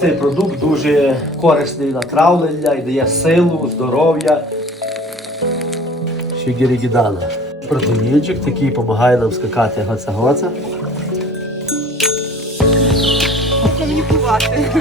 Цей продукт дуже корисний на травлення і дає силу, здоров'я. Шігірігідана. Протеїнчик такий допомагає нам скакати гоца-гоца. Комунікувати.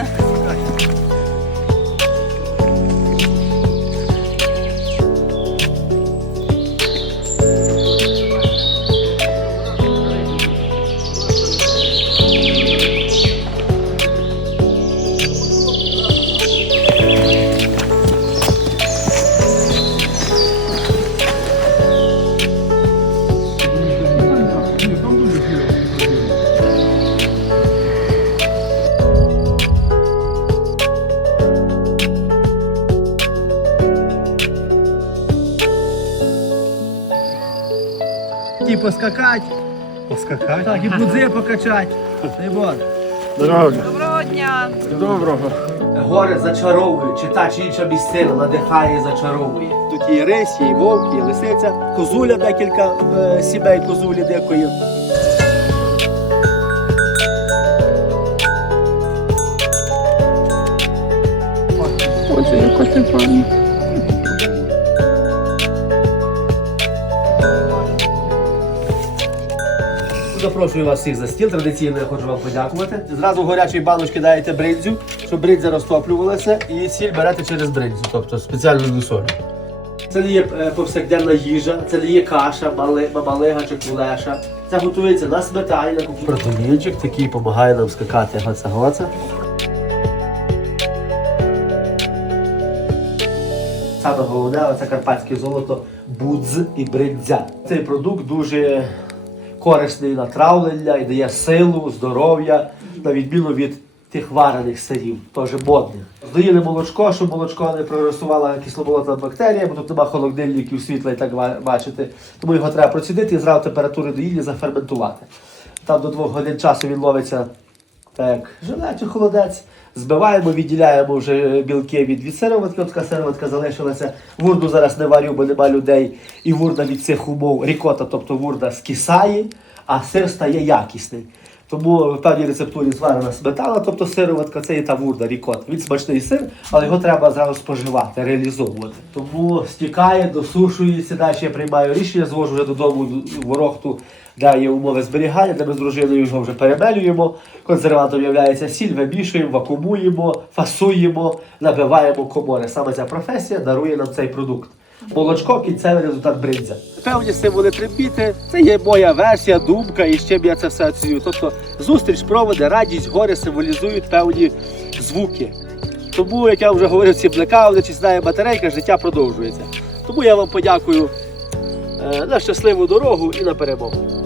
І поскакати. Поскакати? Так, і будзи покачати. Дай Боже. Доброго дня. Доброго. Горе зачаровують, чи та чи інша місцина надихає і зачаровує. Тут є і рись, є і вовк, є лисиця, козуля, декілька е, сімей козулі декої. Запрошую вас всіх за стіл. Традиційно я хочу вам подякувати. Зразу в гарячий баночки даєте бринзю, щоб бринзя розтоплювалася, і сіль берете через бринзю, тобто спеціально до солі. Це не є е, повсякденна їжа, це не є каша, мамалига чи кулеша. Це готується на сметані, на кукурудзі. Протеїнчик такий допомагає нам скакати гоца-гоца. Саме головне це карпатське золото будз і бринзя. Цей продукт дуже корисний на травлення і дає силу, здоров'я, на відміну від тих варених сирів, теж модних. Доїли молочко, щоб молочко не прорисувала кисломолотна бактерія, бо тут нема холодильників, світла і так бачите. Тому його треба процідити і зразу температури доїлі заферментувати. Там до двох годин часу він ловиться так чи холодець. Збиваємо, відділяємо вже білки від, від сироватки. От така сироватка залишилася. Вурду зараз не варю, бо нема людей. І вурда від цих умов рікота, тобто вурда скисає, а сир стає якісний. Тому в певній рецептурі зварена сметана, тобто сироватка, це і та вурда, рікот. Він смачний сир, але його треба зразу споживати, реалізовувати. Тому стікає, досушується, далі я приймаю рішення, звожу вже додому ворохту, де є умови зберігання, де ми з дружиною його вже перемелюємо. Консервантом є сіль, вимішуємо, вакуумуємо, фасуємо, набиваємо комори. Саме ця професія дарує нам цей продукт. Молочко кінцевий результат бриндзя. Певні символи трембіти, це є моя версія, думка і з чим я це все асоціюю. Тобто зустріч, проводи, радість, горе символізують певні звуки. Тому, як я вже говорив, ці блекаути, чи знає батарейка, життя продовжується. Тому я вам подякую е, на щасливу дорогу і на перемогу.